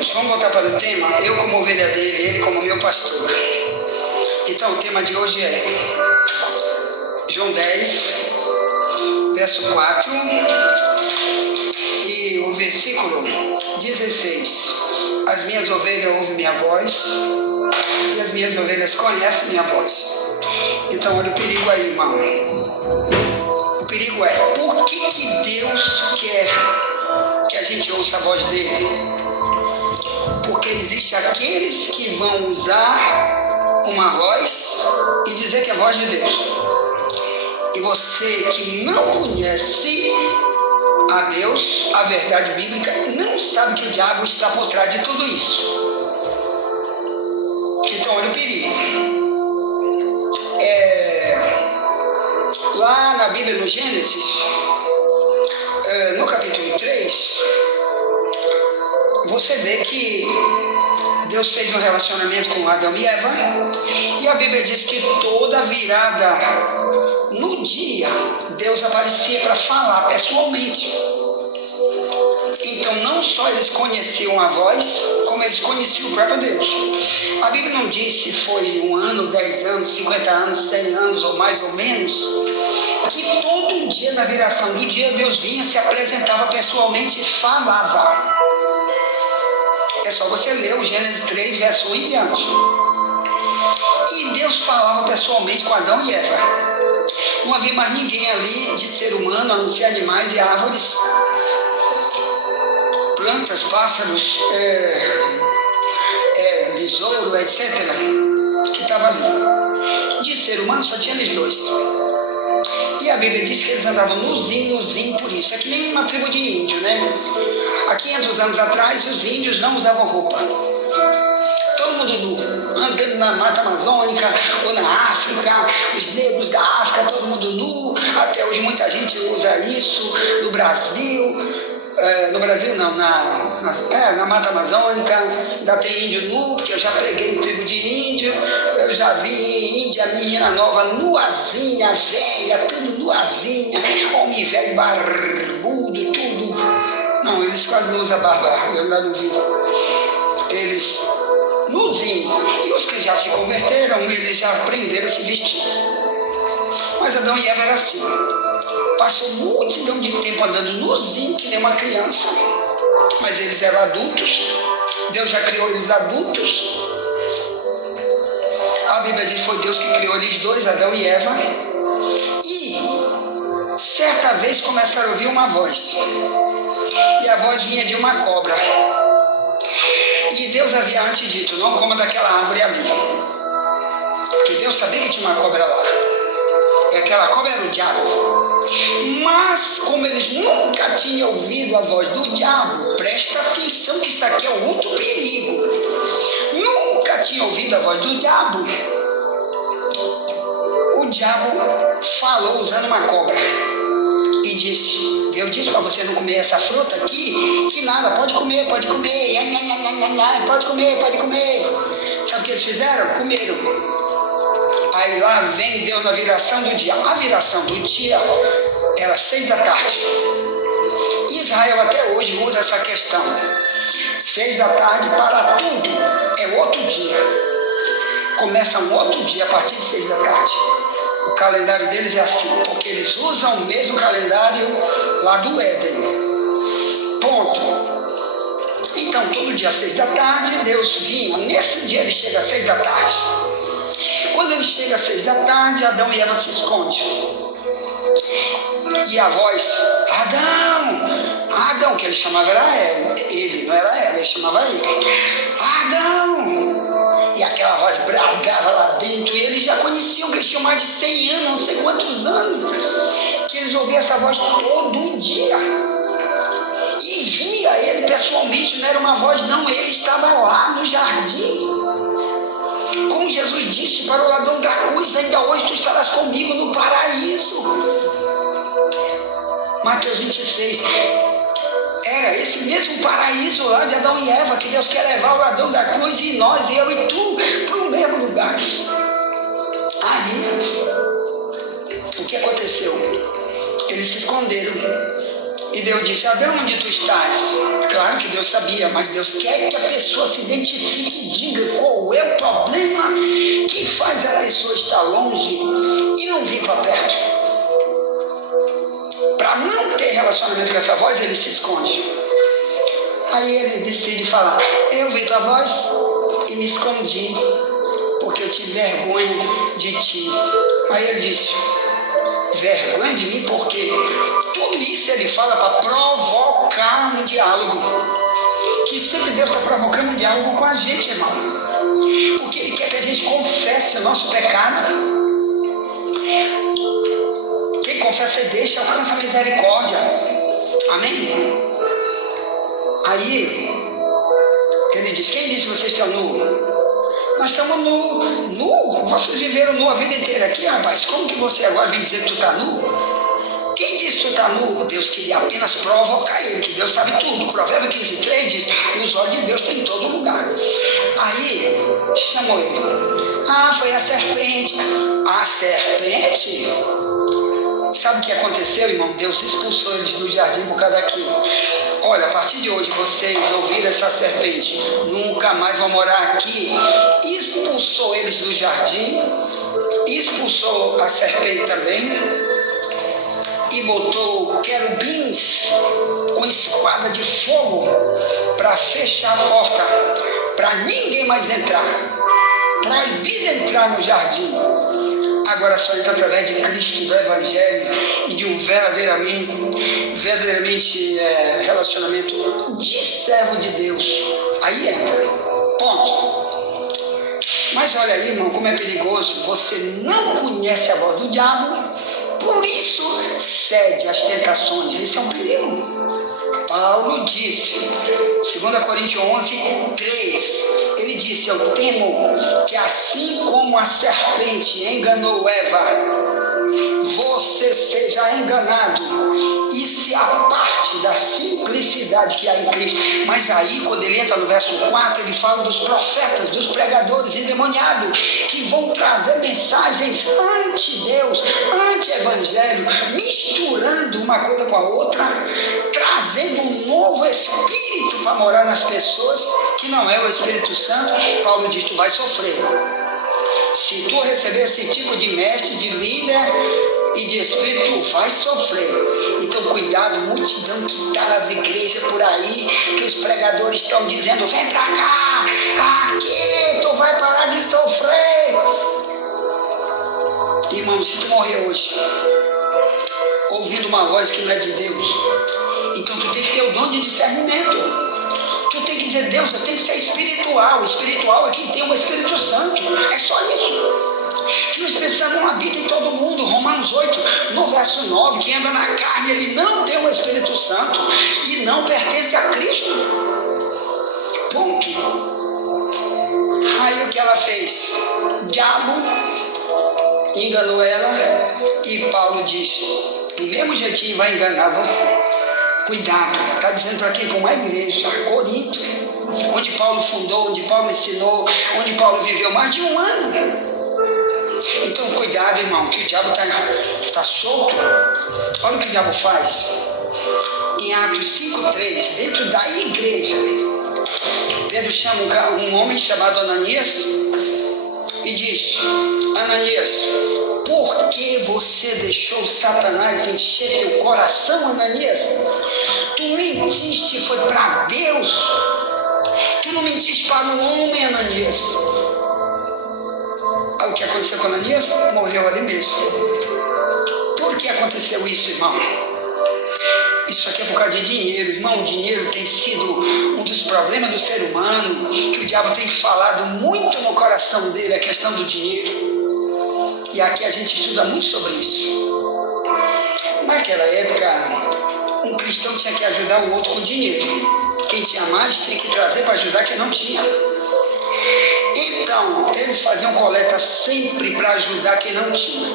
Deus. Vamos voltar para o tema. Eu como ovelha dele, ele como meu pastor. Então o tema de hoje é João 10, verso 4 e o versículo 16. As minhas ovelhas ouvem minha voz e as minhas ovelhas conhecem minha voz. Então olha o perigo aí, irmão. O perigo é, por que Deus quer que a gente ouça a voz dele? Porque existe aqueles que vão usar uma voz e dizer que é a voz de Deus. E você que não conhece a Deus, a verdade bíblica, não sabe que o diabo está por trás de tudo isso. Então olha o perigo. Lá na Bíblia, no Gênesis, no capítulo 3, você vê que Deus fez um relacionamento com Adão e Eva, e a Bíblia diz que toda virada no dia, Deus aparecia para falar pessoalmente. Então não só eles conheciam a voz, como eles conheciam o próprio Deus. A Bíblia não diz se foi 1 ano, 10 anos, 50 anos, 100 anos ou mais ou menos, que todo dia na viração do dia Deus vinha, se apresentava pessoalmente e falava. É só você ler o Gênesis 3, verso 1 em diante. E Deus falava pessoalmente com Adão e Eva. Não havia mais ninguém ali de ser humano, a não ser animais e árvores, plantas, pássaros, besouro, etc. que estava ali. De ser humano só tinha eles dois. E a Bíblia diz que eles andavam nuzinho por isso. É que nem uma tribo de índio, né? Há 500 anos atrás, os índios não usavam roupa. Todo mundo nu, andando na Mata Amazônica ou na África, os negros da África, todo mundo nu. Até hoje muita gente usa isso no Brasil. No Brasil não, na Mata Amazônica, ainda tem índio nu, porque eu já preguei em tribo de índio, eu já vi índia, menina nova, nuazinha, velha, tudo nuazinha, homem velho, barbudo, tudo. Não, eles quase não usam barba, eu ainda não vi. Eles nuzinho. E os que já se converteram, eles já aprenderam a se vestir. Mas Adão e Eva era assim. Passou multidão de tempo andando nuzinho, que nem uma criança. Mas eles eram adultos. Deus já criou eles adultos. A Bíblia diz que foi Deus que criou eles dois, Adão e Eva. E certa vez começaram a ouvir uma voz. E a voz vinha de uma cobra. E Deus havia antes dito, não coma daquela árvore ali. Porque Deus sabia que tinha uma cobra lá. E aquela cobra era o diabo. Mas como eles nunca tinham ouvido a voz do diabo, presta atenção que isso aqui é outro perigo. Nunca tinham ouvido a voz do diabo. O diabo falou usando uma cobra. E disse, Deus disse para você não comer essa fruta aqui, que nada, pode comer, pode comer. Sabe o que eles fizeram? Comeram. Aí lá vem Deus na viração do dia. A viração do dia era 6 da tarde. Israel até hoje usa essa questão. 6 da tarde para tudo. É outro dia. Começa um outro dia a partir de 6 da tarde. O calendário deles é assim, porque eles usam o mesmo calendário lá do Éden. Ponto. Então, todo dia às 6 da tarde, Deus vinha. Nesse dia ele chega às 6 da tarde. Quando ele chega às 6 da tarde, Adão e Eva se escondem. E a voz, Adão, que ele chamava era ele, não era ela, ele chamava ele. Adão! E aquela voz bradava lá dentro, e eles já conheciam que eles tinham mais de 100 anos, não sei quantos anos, que eles ouviam essa voz todo dia. E via ele pessoalmente, não era uma voz não, ele estava lá no jardim. Como Jesus disse para o ladrão da cruz, ainda hoje tu estarás comigo no paraíso. Mateus 26. Era esse mesmo paraíso lá de Adão e Eva, que Deus quer levar o ladrão da cruz e nós, eu e tu, para o mesmo lugar. Aí, o que aconteceu? Eles se esconderam. E Deus disse: Adão, onde tu estás? Claro que Deus sabia, mas Deus quer que a pessoa se identifique e diga qual é o problema que faz a pessoa estar longe e não vir para perto. Para não ter relacionamento com essa voz, ele se esconde. Aí ele decide falar: eu ouvi tua voz e me escondi, porque eu tive vergonha de ti. Aí ele disse: vergonha de mim? Por quê? Tudo isso ele fala para provocar um diálogo. Que sempre Deus está provocando um diálogo com a gente, irmão. Porque Ele quer que a gente confesse o nosso pecado. Quem confessa e deixa alcança a misericórdia. Amém? Aí ele diz: quem disse que vocês estão nus? Nós estamos nu. Vocês viveram nu a vida inteira aqui, rapaz. Como que você agora vem dizer que tu está nu? Quem disse que tu está nu? Deus queria apenas provocar ele, que Deus sabe tudo. Provérbio 15:3 diz: os olhos de Deus estão em todo lugar. Aí chamou ele: ah, foi a serpente. A serpente? Sabe o que aconteceu, irmão? Deus expulsou eles do jardim por causa daquilo. Olha, a partir de hoje vocês ouviram essa serpente, nunca mais vão morar aqui. Expulsou eles do jardim, expulsou a serpente também, e botou querubins com espada de fogo para fechar a porta, para ninguém mais entrar. Proibido entrar no jardim. Agora só entra através de Cristo, do Evangelho e de um verdadeiramente relacionamento de servo de Deus. Aí entra. Ponto. Mas olha aí, irmão, como é perigoso. Você não conhece a voz do diabo, por isso cede às tentações. Esse é um perigo. Paulo disse, 2 Coríntios 11:3, ele disse: eu temo que assim como a serpente enganou Eva, você seja enganado e se aparte da simplicidade que há em Cristo. Mas aí, quando ele entra no verso 4, ele fala dos profetas, dos pregadores endemoniados, que vão trazer mensagens anti-Deus, anti-evangelho, misturando uma coisa com a outra, trazendo um novo espírito para morar nas pessoas, que não é o Espírito Santo. Paulo diz: tu vai sofrer. Se tu receber esse tipo de mestre, de líder e de espírito, tu vai sofrer. Então cuidado, multidão que está nas igrejas por aí, que os pregadores estão dizendo: vem para cá, aqui tu vai parar de sofrer. Irmão, se tu morrer hoje ouvindo uma voz que não é de Deus, então tu tem que ter o dom de discernimento. Tu tem que dizer: Deus, eu tenho que ser espiritual. O espiritual é quem tem o Espírito Santo. É só isso. Que o Espírito Santo não habita em todo mundo. Romanos 8, no verso 9, quem anda na carne, ele não tem o Espírito Santo e não pertence a Cristo. Ponto. Aí o que ela fez? O diabo enganou ela e Paulo disse: do mesmo jeitinho vai enganar você. Cuidado, está dizendo para quem? Para uma igreja, Corinto, onde Paulo fundou, onde Paulo ensinou, onde Paulo viveu mais de um ano. Então cuidado, irmão, que o diabo está solto. Olha o que o diabo faz. Em Atos 5:3, dentro da igreja, Pedro chama um homem chamado Ananias e diz: Ananias, por que você deixou Satanás encher teu coração, Ananias? Tu mentiste, foi para Deus. Tu não mentiste para o homem, Ananias. Aí o que aconteceu com Ananias? Morreu ali mesmo. Por que aconteceu isso, irmão? Isso aqui é por causa de dinheiro, irmão. O dinheiro tem sido um dos problemas do ser humano, que o diabo tem falado muito no coração dele, a questão do dinheiro. E aqui a gente estuda muito sobre isso. Naquela época, um cristão tinha que ajudar o outro com dinheiro. Quem tinha mais tinha que trazer para ajudar quem não tinha. Então, eles faziam coleta sempre para ajudar quem não tinha.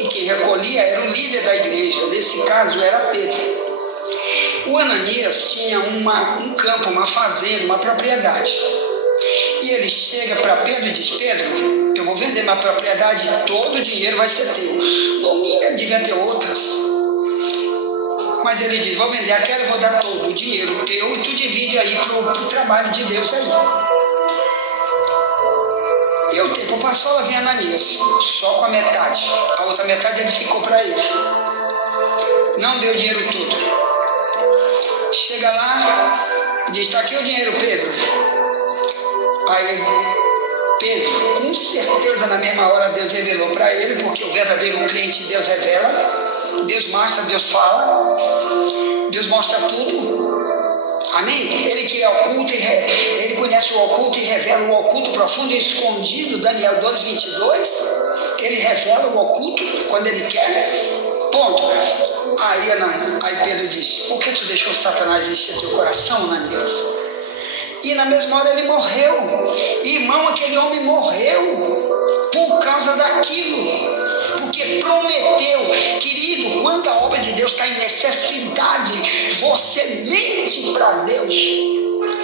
E quem recolhia era o líder da igreja. Nesse caso era Pedro. O Ananias tinha um campo, uma fazenda, uma propriedade. E ele chega para Pedro e diz: Pedro, eu vou vender minha propriedade, todo o dinheiro vai ser teu. No mínimo ele devia ter outras. Mas ele diz, vou vender aquela e vou dar todo o dinheiro teu e tu divide aí pro trabalho de Deus aí. E o tempo passou, lá vem Ananias, só com a metade. A outra metade ele ficou para ele. Não deu o dinheiro todo. Chega lá e diz, está aqui o dinheiro, Pedro. Aí Pedro, com certeza na mesma hora Deus revelou para ele, porque o verdadeiro cliente Deus revela. Deus mostra, Deus fala. Deus mostra tudo. Amém? Ele que é oculto, ele conhece o oculto e revela o oculto profundo e escondido, Daniel 2:22. Ele revela o oculto quando ele quer. Ponto. Aí Pedro disse, por que tu deixou Satanás encher teu coração, Ananias? E na mesma hora ele morreu. Irmão, aquele homem morreu por causa daquilo. Porque prometeu, querido, quando a obra de Deus está em necessidade, você mente para Deus,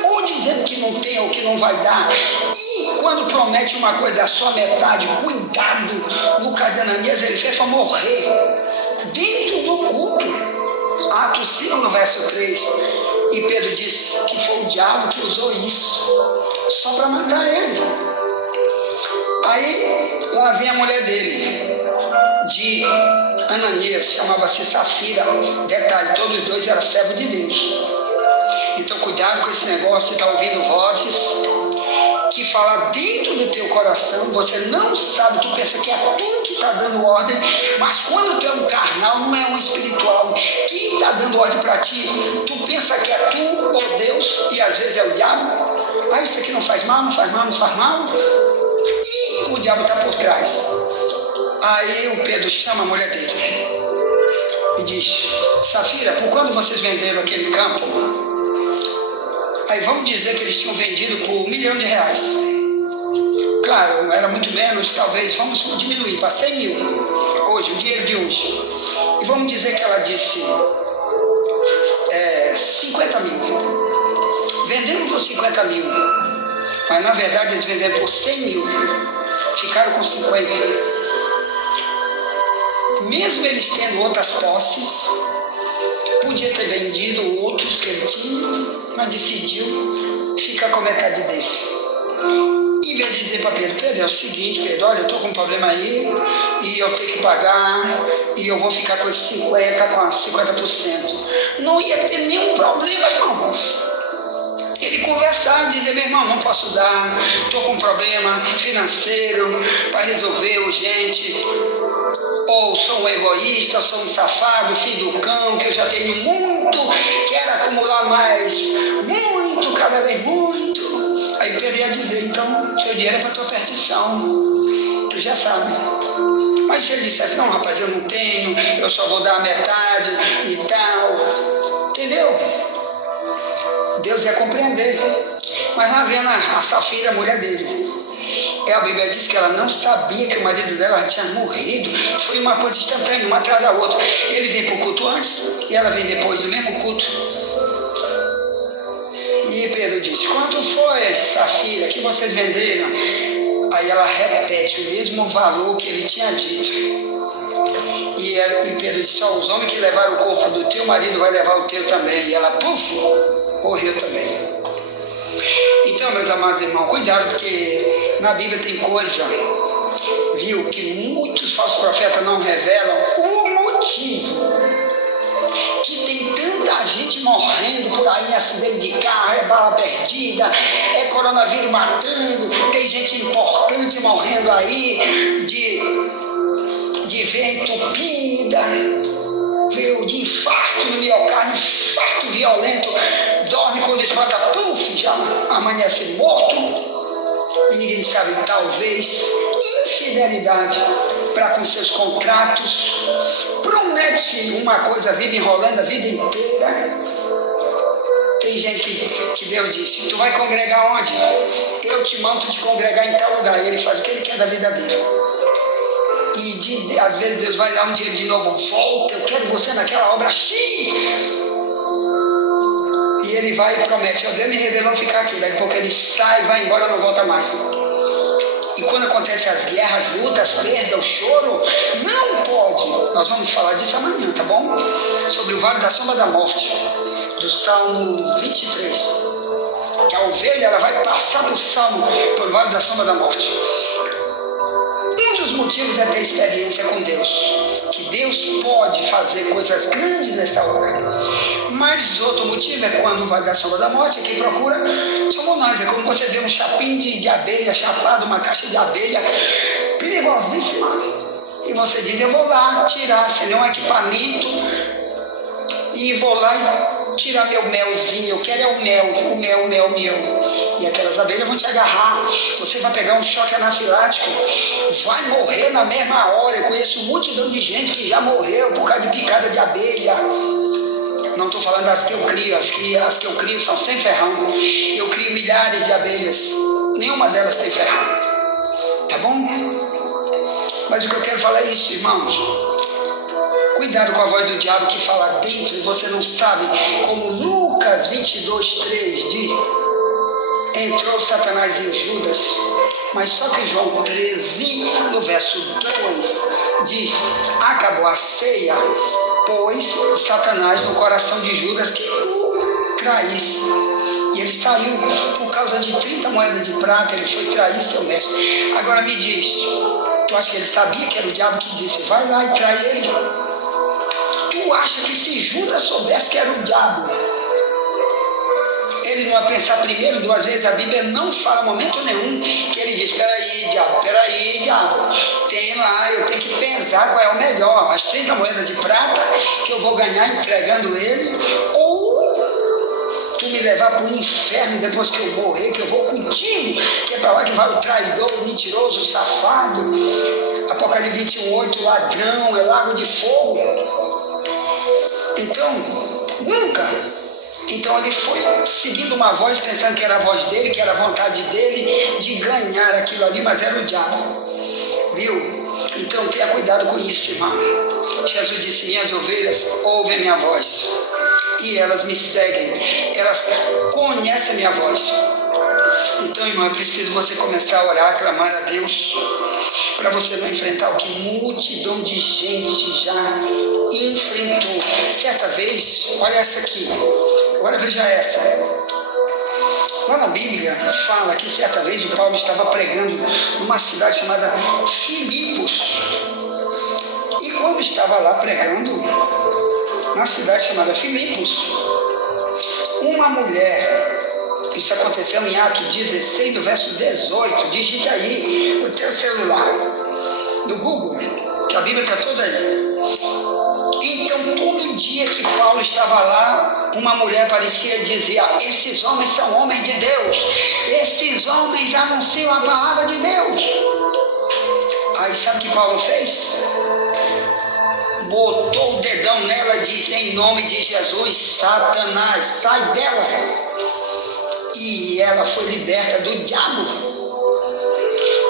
ou dizendo que não tem ou que não vai dar. E quando promete uma coisa da sua metade, cuidado. No caso de Ananias, ele fez para morrer dentro do culto. Atos 5, no verso 3. E Pedro disse que foi o diabo que usou isso só para matar ele. Aí lá vem a mulher dele, de Ananias, chamava-se Safira. Detalhe, todos os dois eram servos de Deus. Então cuidado com esse negócio de estar ouvindo vozes que falam dentro do teu coração. Você não sabe, tu pensa que é tu que está dando ordem, mas quando tu é um carnal, não é um espiritual que está dando ordem para ti, tu pensa que é tu ou Deus, e às vezes é o diabo. Ah, isso aqui não faz mal, não faz mal, não faz mal. E o diabo está por trás. Aí o Pedro chama a mulher dele e diz, Safira, por quando vocês venderam aquele campo? Aí vamos dizer que eles tinham vendido por R$1 milhão. Claro, era muito menos, talvez, vamos diminuir para 100 mil, hoje, o dinheiro de hoje. E vamos dizer que ela disse 50 mil. Vendemos por 50 mil, mas na verdade eles venderam por 100 mil, ficaram com 50. Mesmo eles tendo outras posses, podia ter vendido outros que ele tinha, mas decidiu ficar com a metade desse. Em vez de dizer para Pedro, Pedro, é o seguinte, Pedro, olha, eu estou com um problema aí, e eu tenho que pagar, e eu vou ficar com esses 50%. Não ia ter nenhum problema, irmãos. Ele conversar, dizer, meu irmão, não posso dar, estou com um problema financeiro para resolver urgente. Ou sou um egoísta, sou um safado, filho do cão, que eu já tenho muito, quero acumular mais, muito, cada vez muito. Aí Pedro ia dizer, então, seu dinheiro é para tua perdição, tu já sabe. Mas se ele dissesse, não rapaz, eu não tenho, eu só vou dar a metade e tal, entendeu? Deus ia compreender. Mas lá vendo a Safira, a mulher dele, a Bíblia diz que ela não sabia que o marido dela já tinha morrido. Foi uma coisa instantânea, uma atrás da outra. Ele vem para o culto antes e ela vem depois do mesmo culto. E Pedro disse, quanto foi, Safira, que vocês venderam? Aí ela repete o mesmo valor que ele tinha dito. E Pedro disse, os homens que levaram o corpo do teu marido vai levar o teu também. E ela, puf, morreu também. Então, meus amados irmãos, cuidado, porque na Bíblia tem coisa, viu, que muitos falsos profetas não revelam o motivo. Que tem tanta gente morrendo por aí em acidente de carro, é bala perdida, é coronavírus matando, tem gente importante morrendo aí de veia entupida, viu, de infarto no miocárdio, infarto violento, dorme quando espanta, puf, já amanhece morto, e ninguém sabe, talvez, infidelidade para com seus contratos, promete uma coisa, vive enrolando a vida inteira. Tem gente que Deus disse, tu vai congregar onde? Eu te mando te congregar em tal lugar, e ele faz o que ele quer da vida dele. E às vezes Deus vai dar um dia de novo, volta, eu quero você naquela obra X. E ele vai e promete, Deus me revelou ficar aqui, daqui a pouco ele sai, vai embora, não volta mais. E quando acontecem as guerras, lutas, perda, o choro, não pode. Nós vamos falar disso amanhã, tá bom? Sobre o vale da sombra da morte, do Salmo 23. Que a ovelha ela vai passar por vale da sombra da morte. Um dos motivos é ter experiência com Deus, que Deus pode fazer coisas grandes nessa hora. Mas outro motivo é quando vai da sombra da morte, quem procura somos nós. É como você vê um chapim de abelha chapado, uma caixa de abelha perigosíssima, e você diz, eu vou lá tirar, sem nenhum equipamento, e vou lá e tirar meu melzinho, eu quero é o mel. E aquelas abelhas vão te agarrar, você vai pegar um choque anafilático, vai morrer na mesma hora. Eu conheço multidão de gente que já morreu por causa de picada de abelha. Não estou falando das que eu crio, as que eu crio são sem ferrão. Eu crio milhares de abelhas, nenhuma delas tem ferrão. Tá bom? Mas o que eu quero falar é isso, irmãos. Cuidado com a voz do diabo que fala dentro e você não sabe, como Lucas 22:3 diz, entrou Satanás em Judas, mas só que João 13, no verso 2, diz, acabou a ceia, pôs Satanás no coração de Judas que o traísse. E ele saiu por causa de 30 moedas de prata, ele foi trair seu mestre. Agora me diz, tu acha que ele sabia que era o diabo que disse, vai lá e trai ele? Tu acha que se Judas soubesse que era o diabo, ele não ia pensar primeiro, 2 vezes? A Bíblia não fala em momento nenhum que ele diz, peraí, diabo, tem lá, eu tenho que pensar qual é o melhor, as 30 moedas de prata que eu vou ganhar entregando ele, ou tu me levar para o inferno depois que eu morrer, que eu vou contigo, que é para lá que vai o traidor, o mentiroso, o safado. Apocalipse 21:8, ladrão, é lago de fogo. Então, nunca. Então ele foi seguindo uma voz, pensando que era a voz dele, que era a vontade dele de ganhar aquilo ali, mas era o diabo. Viu? Então tenha cuidado com isso, irmão. Jesus disse, minhas ovelhas ouvem minha voz e elas me seguem, elas conhecem a minha voz. Então, irmão, é preciso você começar a orar, a clamar a Deus, para você não enfrentar o que multidão de gente já enfrentou. Certa vez, olha essa aqui, agora veja essa. Lá na Bíblia fala que certa vez o Paulo estava pregando numa cidade chamada Filipos. E quando estava lá pregando, na cidade chamada Filipos, uma mulher, isso aconteceu em Atos 16, no verso 18, digite aí no teu celular, no Google, que a Bíblia está toda aí. Então, todo dia que Paulo estava lá, uma mulher aparecia e dizia, esses homens são homens de Deus, esses homens anunciam a palavra de Deus. Aí sabe o que Paulo fez? Botou o dedão nela e disse, em nome de Jesus, Satanás, sai dela. E ela foi liberta do diabo.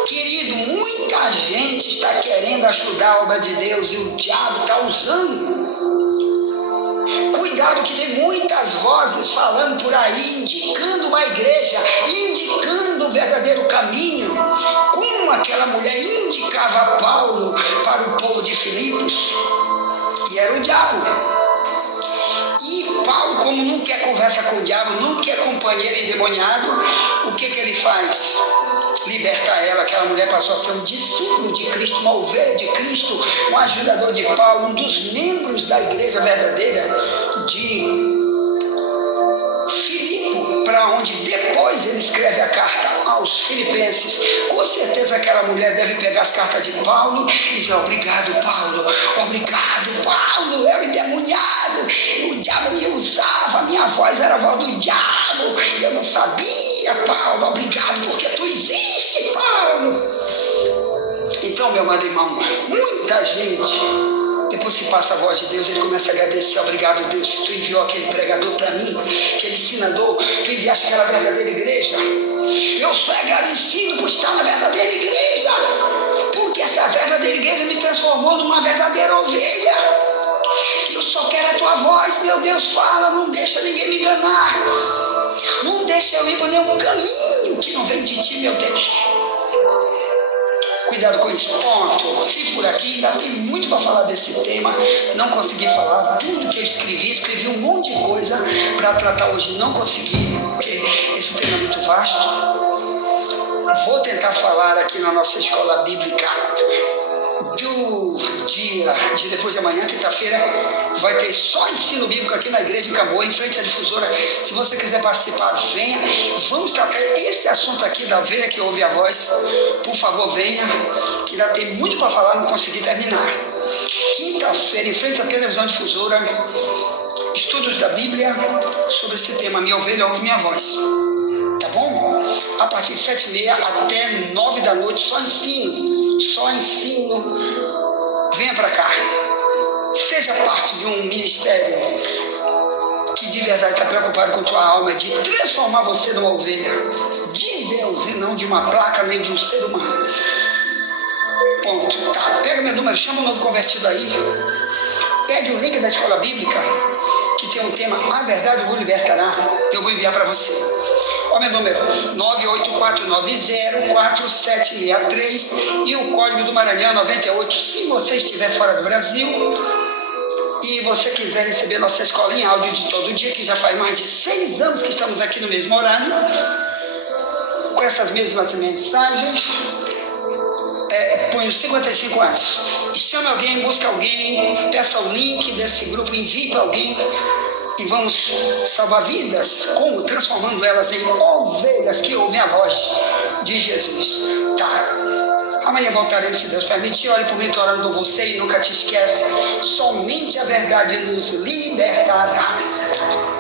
Querido, muita gente está querendo ajudar a obra de Deus e o diabo está usando. Cuidado que tem muitas vozes falando por aí, indicando uma igreja, indicando o verdadeiro caminho, como aquela mulher indicava Paulo para o povo de Filipos, e era o diabo. E Paulo, como não quer conversa com o diabo, não quer companheiro endemoniado, o que ele faz? Liberta ela. Aquela mulher passou a ser um discípulo de Cristo, uma ovelha de Cristo, um ajudador de Paulo, um dos membros da igreja verdadeira de Filipe, para onde depois ele escreve a carta aos Filipenses. Com certeza aquela mulher deve pegar as cartas de Paulo e dizer, obrigado Paulo, eu endemoniado, o diabo me usava, minha voz era a voz do diabo, e eu não sabia, Paulo, obrigado porque tu existe, Paulo. Então, meu amado irmão, muita gente, depois que passa a voz de Deus, ele começa a agradecer, obrigado Deus, tu enviou aquele pregador para mim, aquele ensinador, tu enviaste aquela verdadeira igreja, eu sou agradecido por estar na verdadeira igreja, porque essa verdadeira igreja me transformou numa verdadeira ovelha. Eu só quero a tua voz, meu Deus, fala, não deixa ninguém me enganar, não deixa eu ir para nenhum caminho que não vem de ti, meu Deus. Cuidado com isso. Ponto. Fico por aqui. Ainda tem muito para falar desse tema. Não consegui falar tudo que eu escrevi um monte de coisa para tratar hoje. Não consegui, porque esse tema é muito vasto. Vou tentar falar aqui na nossa escola bíblica do dia de depois de amanhã, quinta-feira, vai ter só ensino bíblico aqui na igreja em Camboa, em frente à difusora. Se você quiser participar, venha. Vamos tratar esse assunto aqui da ovelha que ouve a voz. Por favor, venha, que ainda tem muito para falar, não consegui terminar. Quinta-feira, em frente à televisão difusora, estudos da Bíblia sobre esse tema, minha ovelha ouve minha voz. Tá bom? A partir de 7h30 até 9 da noite, só ensino. Venha para cá. Seja parte de um ministério que de verdade está preocupado com a tua alma, de transformar você numa ovelha de Deus e não de uma placa nem de um ser humano. Ponto. Tá. Pega meu número, chama um novo convertido aí. Pede o link da escola bíblica, que tem um tema, a verdade vos libertará. Eu vou enviar para você. Olha meu número, 984904763 e o código do Maranhão 98. Se você estiver fora do Brasil e você quiser receber nossa escola em áudio de todo dia, que já faz mais de 6 anos que estamos aqui no mesmo horário, com essas mesmas mensagens, põe os 55 anos. E chame alguém, busca alguém, peça o link desse grupo, envie para alguém e vamos salvar vidas. Como? Transformando elas em ovelhas que ouvem a voz de Jesus. Tá. Amanhã voltaremos, se Deus permitir. Olhe por mim, estou orando por você e nunca te esquece. Somente a verdade nos libertará.